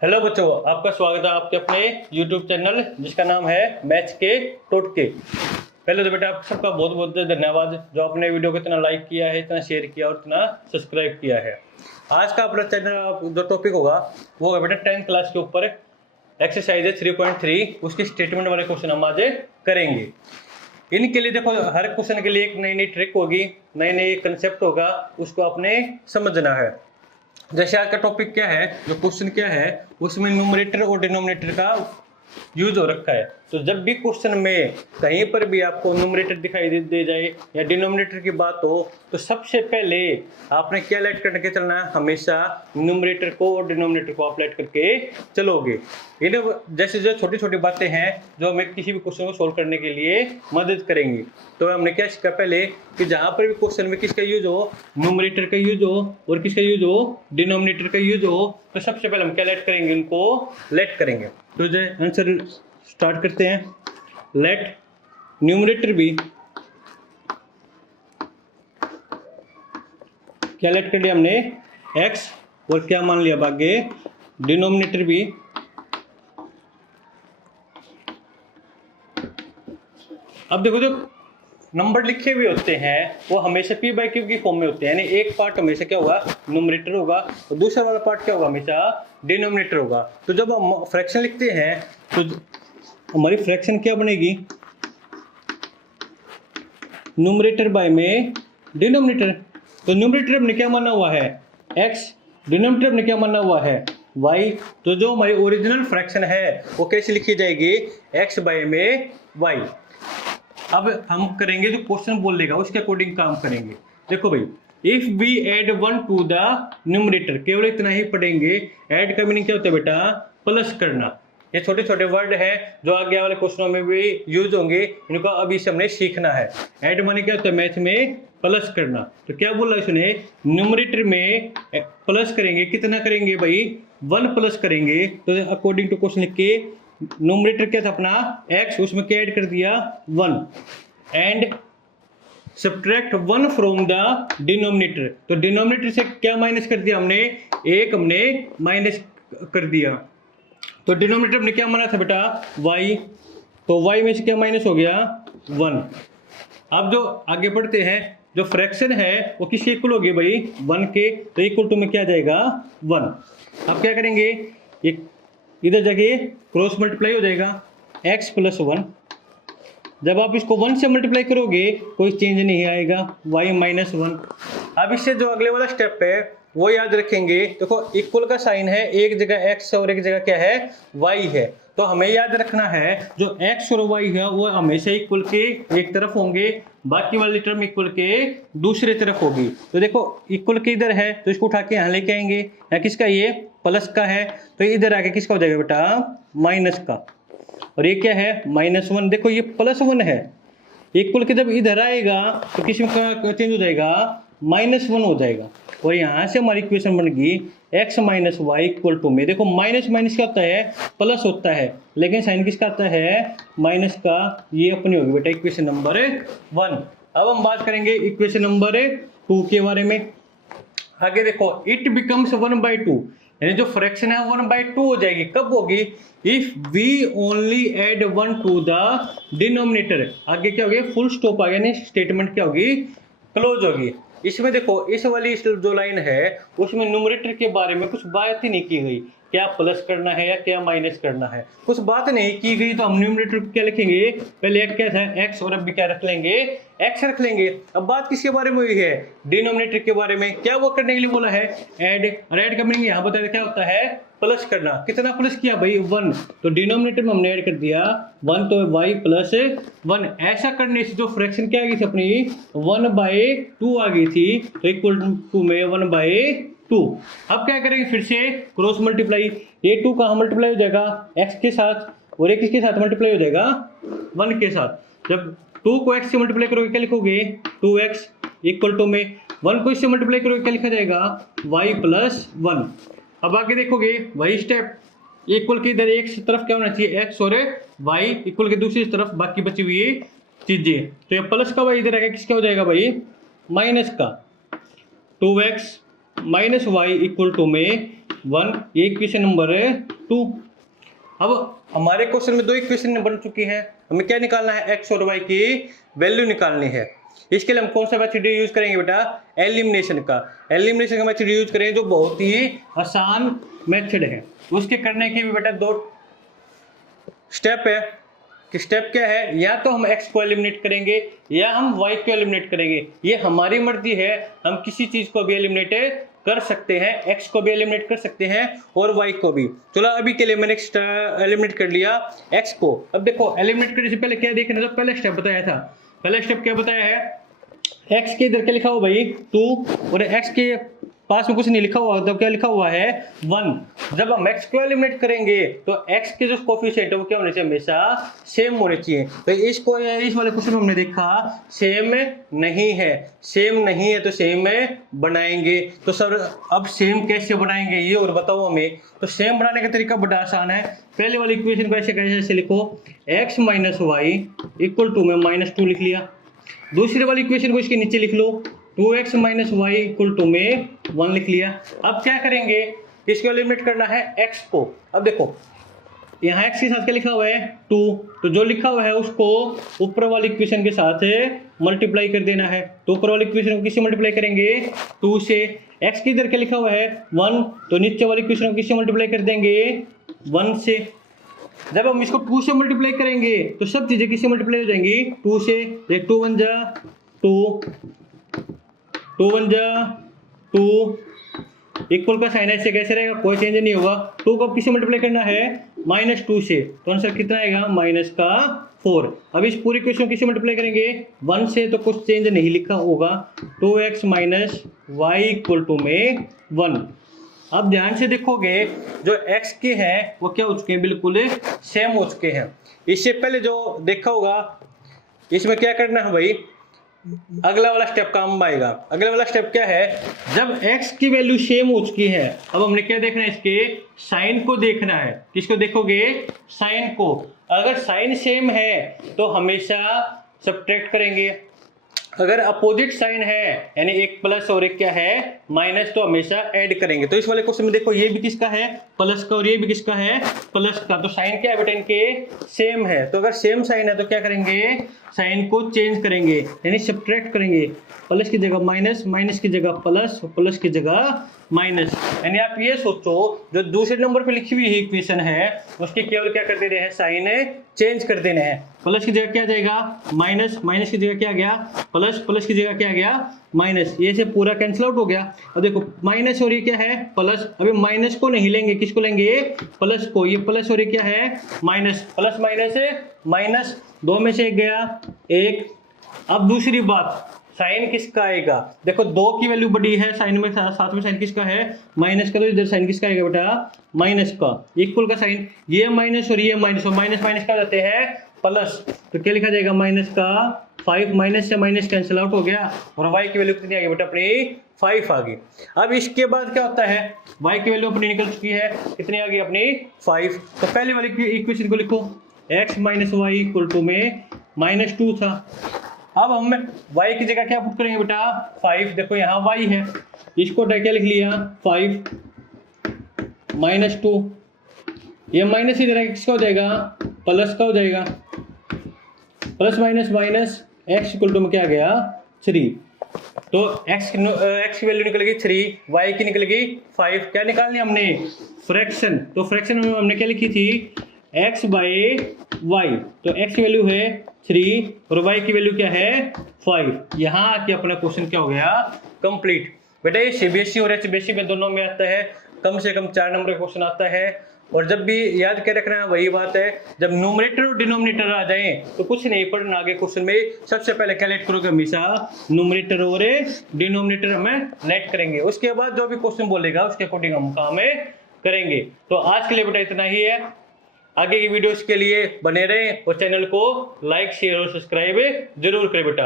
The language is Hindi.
हेलो बच्चों, आपका स्वागत है आपके अपने YouTube चैनल जिसका नाम है मैथ्स के टोटके। पहले तो बेटा आप सबका बहुत बहुत धन्यवाद जो आपने वीडियो को इतना लाइक किया है, इतना शेयर किया और इतना सब्सक्राइब किया है। आज का अपना चैनल जो टॉपिक होगा वो होगा बेटा 10th क्लास के ऊपर एक्सरसाइज है 3.3 उसकी स्टेटमेंट वाले क्वेश्चन हम आज करेंगे। इनके लिए देखो हर क्वेश्चन के लिए एक नई नई ट्रिक होगी, नई नई कंसेप्ट होगा, उसको आपने समझना है। जैसे आज का टॉपिक क्या है, जो क्वेश्चन क्या है उसमें न्यूमरेटर और डिनोमिनेटर का यूज हो रखा है। तो जब भी क्वेश्चन में कहीं पर भी आपको न्यूमरेटर दिखाई दे जाए या डिनोमिनेटर की बात हो तो सबसे पहले आपने क्या लेट करके चलना है, हमेशा न्यूमरेटर को और डिनोमिनेटर को आप लेट करके चलोगे। इन्हें जैसे जो छोटी छोटी बातें हैं जो हमें किसी भी क्वेश्चन को सोल्व करने के लिए मदद करेंगी। तो हमने क्या सीखा पहले कि जहां पर भी क्वेश्चन में किसका यूज हो, न्यूमरेटर का यूज हो और किसका यूज हो, डिनोमिनेटर का यूज हो, तो सबसे पहले हम क्या लेट करेंगे, उनको लेट करेंगे। तो जो आंसर स्टार्ट करते हैं, लेट न्यूमरेटर भी क्या लेट कर लिया हमने, x, और क्या मान लिया आगे, डिनोमिनेटर भी अब देखो जो नंबर लिखे हुए होते हैं वो हमेशा p बाई क्यू की फॉर्म में होते हैं, यानी एक पार्ट हमेशा क्या होगा, न्यूमरेटर होगा और दूसरा वाला पार्ट क्या होगा, हमेशा डिनोमिनेटर होगा। तो जब हम फ्रैक्शन लिखते हैं तो हमारी फ्रैक्शन क्या बनेगी, न्यूमरेटर बाय में डिनोमिनेटर। तो न्यूमरेटर हमने क्या माना हुआ है, x, डिनोमिनेटर हमने क्या माना हुआ है, y। तो जो हमारी ओरिजिनल फ्रैक्शन है वो कैसे लिखी जाएगी, x बाय में y। अब हम करेंगे जो क्वेश्चन बोल देगा उसके अकॉर्डिंग काम करेंगे। देखो भाई, if we add 1 to the numerator, केवल इतना ही पढ़ेंगे। ऐड का मीनिंग क्या होता है बेटा, प्लस करना। ये छोटे छोटे वर्ड है जो आगे वाले क्वेश्चनों में भी यूज होंगे, इनको अभी से हमने सीखना है। ऐड माने क्या होता है, मैथ में प्लस करना। तो क्या बोल रहा है इसने, न्यूमरेटर में प्लस करेंगे, कितना करेंगे भाई, 1 प्लस करेंगे। तो अकॉर्डिंग टू क्वेश्चन लिख के न्यूमरेटर क्या था अपना x, उसमें क्या ऐड कर दिया 1, and subtract 1 from the denominator. तो डिनोमिनेटर से क्या माइनस कर दिया हमने, 1 हमने माइनस कर दिया। तो डिनोमिनेटर हमने क्या माना था बेटा y, तो y में से क्या माइनस हो गया 1। अब जो आगे बढ़ते हैं, जो फ्रैक्शन है वो किसके इक्वल होगी भाई, 1 के। तो इक्वल टू में क्या जाएगा 1। अब क्या करेंगे, एक इधर जगह क्रॉस मल्टीप्लाई हो जाएगा, x प्लस 1। जब आप इसको 1 से मल्टीप्लाई करोगे कोई चेंज नहीं आएगा, y माइनस 1। अब इससे जो अगले वाला स्टेप है वो याद रखेंगे। देखो इक्वल का साइन है, एक जगह x और एक जगह क्या है, y है। तो हमें याद रखना है जो x और y है वो हमेशा इक्वल के एक तरफ होंगे, बाकी वाली टर्म इक्वल के दूसरे तरफ होगी। तो देखो इक्वल के इधर है तो इसको उठा के यहाँ लेके आएंगे, यहाँ किसका, ये प्लस का है, तो इधर आके किसका हो जाएगा बेटा, माइनस का। और ये क्या है, -1। देखो ये +1 है, इक्वल के जब इधर आएगा तो किस में चेंज हो जाएगा, -1 हो जाएगा। और यहाँ से हमारी इक्वेशन बन गई x minus y equal to में। देखो माइनस माइनस क्या होता है, प्लस होता है, लेकिन साइन किसका आता है, माइनस का। ये अपनी होगी बेटा इक्वेशन नंबर 1। अब हम बात करेंगे इक्वेशन नंबर 2 के बारे में। आगे देखो, इट बिकम्स 1/2, यानी जो फ्रैक्शन है 1/2 हो जाएगी। कब होगी, if we only add 1 to the denominator. आगे क्या होगी, फुल स्टॉप आ गया, यानी स्टेटमेंट क्या होगी, क्लोज होगी। इसमें देखो इस वाली जो लाइन है उसमें न्यूमरेटर के बारे में कुछ बात ही नहीं की गई, क्या प्लस करना है या क्या माइनस करना है, कुछ बात नहीं की गई। तो हम न्यूमरेटर को क्या लिखेंगे, पहले एक क्या था x और अब भी क्या रख लेंगे, x रख लेंगे। अब बात किसके बारे में हुई है, डिनोमिनेटर के बारे में। क्या वो करने के लिए बोला है, ऐड। और ऐड का मीनिंग यहाँ बताया क्या होता है, प्लस करना। कितना प्लस किया भाई, 1। तो डिनोमिनेटर में हमने ऐड कर दिया 1, तो y प्लस 1। ऐसा करने से जो फ्रैक्शन क्या आ गई थी अपनी, 1/2 आ गई थी, तो इक्वल टू में 1/2। अब क्या करेंगे, फिर से क्रॉस मल्टीप्लाई। ये 2 कहाँ मल्टीप्लाई हो जाएगा, x के साथ, और एक किसके साथ मल्टीप्लाई हो जाएगा, 1 के साथ। जब 2 को x से मल्टीप्लाई करोगे क्या लिखोगे, 2x इक्वल टू में 1 को इससे मल्टीप्लाई करोगे क्या लिखा जाएगा, y प्लस 1। अब आगे देखोगे वही स्टेप, इक्वल के इधर एक तरफ क्या होना चाहिए, x और y, इक्वल के दूसरी तरफ बाकी बची हुई चीजें। तो ये प्लस का y इधर आएगा, किसका हो जाएगा भाई, माइनस का। 2x minus y equal to में 1, ये इक्वेशन नंबर 2। अब हमारे क्वेश्चन में 2 इक्वेशन बन चुकी है, हमें क्या निकालना है, x और y की वैल्यू निकालनी है। इसके लिए हम कौन सा मेथड यूज करेंगे बेटा, एलिमिनेशन का मेथड यूज करेंगे, जो बहुत ही आसान मेथड है। उसके करने की भी बेटा 2 स्टेप है कि स्टेप क्या है, या तो हम x को एलिमिनेट करेंगे या हम y को एलिमिनेट करेंगे, ये हमारी मर्जी है। हम किसी चीज को भी एलिमिनेट कर सकते हैं, x को भी एलिमिनेट कर सकते हैं और y को भी। चलो अभी के लिए मैंने एलिमिनेट कर लिया x को। अब देखो एलिमिनेट करने से पहले क्या देखना था, पहले स्टेप बताया था। पहला स्टेप क्या बताया है, x के इधर क्या लिखा हुआ भाई 2, और x के पास में कुछ नहीं लिखा हुआ, तो क्या लिखा हुआ है 1। जब हम x को एलिमिनेट करेंगे तो x के जो कोफिशिएंट है वो क्या होने चाहिए, हमेशा सेम होने चाहिए। तो इसको इस वाले क्वेश्चन में हमने देखा सेम नहीं है, तो सेम बनाएंगे। तो सर अब सेम कैसे बनाएंगे ये और बताओ हमें। तो सेम बनाने का तरीका बड़ा आसान है। पहले वाली इक्वेशन को ऐसे लिखो, x minus y equal to में -2 लिख लिया। दूसरी वाली इक्वेशन को इसके नीचे लिख लो, 2x minus y equal to में 1 लिख लिया। अब क्या करेंगे, किसको एलिमिनेट करना है, x को। अब देखो यहाँ x के साथ क्या लिखा हुआ है 2, तो जो लिखा हुआ है उसको ऊपर वाली इक्वेशन के साथ मल्टीप्लाई कर देना है। तो ऊपर वाली इक्वेशन को किससे मल्टीप्लाई करेंगे, 2 से। x की इधर क्या लिखा हुआ है 1, तो नीचे वाली इक्वेशन को किससे मल्टीप्लाई कर देंगे, 1 से। जब हम इसको 2 से मल्टीप्लाई करेंगे तो सब चीजें किससे मल्टीप्लाई हो जाएंगी, 2 से। 2 1 जा 2, 2 1 जा 2, इक्वल का साइन ऐसे कैसे रहेगा, कोई चेंज नहीं होगा। 2 को किससे मल्टीप्लाई करना है, -2 से, तो आंसर कितना आएगा, -4। अब इस पूरी क्वेश्चन किससे मल्टीप्लाई करेंगे, 1 से, तो कुछ चेंज नहीं लिखा होगा। 2x minus y equal to में 1। अब ध्यान से देखोगे जो x के हैं वो क्या हो चुके हैं, बिल्कुल सेम हो चुके हैं। इससे पहले जो देखा होगा इसमें क्या करना है भाई, अगला वाला स्टेप काम आएगा। अगला वाला स्टेप क्या है, जब x की वैल्यू सेम हो चुकी है, अब हमने क्या देखना है, इसके साइन को देखना है। किसको देखोगे, साइन को। अगर साइन सेम है तो हमेशा सब्ट्रैक्ट करेंगे, अगर अपोजिट साइन है यानी एक प्लस और एक क्या है माइनस, तो हमेशा ऐड करेंगे। तो इस वाले क्वेश्चन में देखो ये भी किसका है, प्लस का, और ये भी किसका है, प्लस का। तो साइन क्या है बेटा, इनके सेम है। तो अगर सेम साइन है तो क्या करेंगे, साइन को चेंज करेंगे यानी सब्ट्रैक्ट करेंगे। प्लस की जगह माइनस, माइनस की जगह प्लस, प्लस की जगह माइनस। यानी आप ये सोचो जो दूसरे नंबर पे लिखी हुई इक्वेशन है उसके केवल क्या कर देने हैं, साइन चेंज कर देने हैं। प्लस की जगह क्या जाएगा, माइनस, माइनस की जगह क्या गया, प्लस, प्लस की जगह क्या गया, माइनस। ये से पूरा कैंसिल आउट हो गया। अब देखो माइनस और ये क्या है, प्लस। अभी माइनस को नहीं लेंगे, किसको लेंगे, प्लस को। ये प्लस और ये क्या है, माइनस। प्लस माइनस माइनस, 2 में से 1 गया 1। अब दूसरी बात, साइन किसका आएगा, देखो 2 की वैल्यू बड़ी है, साइन में साथ में साइन किसका है, माइनस का। तो इधर साइन किसका आएगा बेटा, माइनस का। इक्वल का साइन, ये माइनस और ये माइनस, और माइनस माइनस क्या जाते हैं, प्लस। तो क्या लिखा जाएगा, माइनस का 5, माइनस से माइनस कैंसिल आउट हो गया, और y की वैल्यू कितनी आ गई बेटा, अपनी 5 आ गई। अब इसके बाद क्या होता है, y की वैल्यू अपनी निकल चुकी है, कितनी आ गई अपनी 5। तो पहले वाली इक्वेशन को लिखो, x minus y equal to में -2 था। अब हम y की जगह क्या पुट करेंगे बेटा, 5। देखो यहाँ y है, इसको क्या लिख लिया 5 -2, ये माइनस इधर किसका हो जाएगा, प्लस का हो जाएगा। Plus minus minus, x equal to में क्या आ गया 3। तो x की वैल्यू निकल गई 3, y की निकल गई 5। क्या निकालनी हमने, फ्रैक्शन। तो फ्रैक्शन में हमने क्या लिखी थी, x बाई वाई। तो x की वैल्यू है 3 और y की वैल्यू क्या है 5। यहाँ आके अपना क्वेश्चन क्या हो गया, कंप्लीट। बेटा ये सीबीएसई और एचबीएसई में दोनों में आता है, कम से कम 4 नंबर का क्वेश्चन आता है। और जब भी याद कर रखना है, वही बात है, जब न्यूमरेटर और डिनोमिनेटर आ जाए तो कुछ नहीं पढ़ना आगे क्वेश्चन में। सबसे पहले क्या लेट करोगे, हमेशा न्यूमरेटर और डिनोमिनेटर हमें लेट करेंगे। उसके बाद जो भी क्वेश्चन बोलेगा उसके अकॉर्डिंग हम काम करेंगे। तो आज के लिए बेटा इतना ही है। आगे की वीडियोस के लिए बने रहें और चैनल को लाइक, शेयर और सब्सक्राइब जरूर करें बेटा।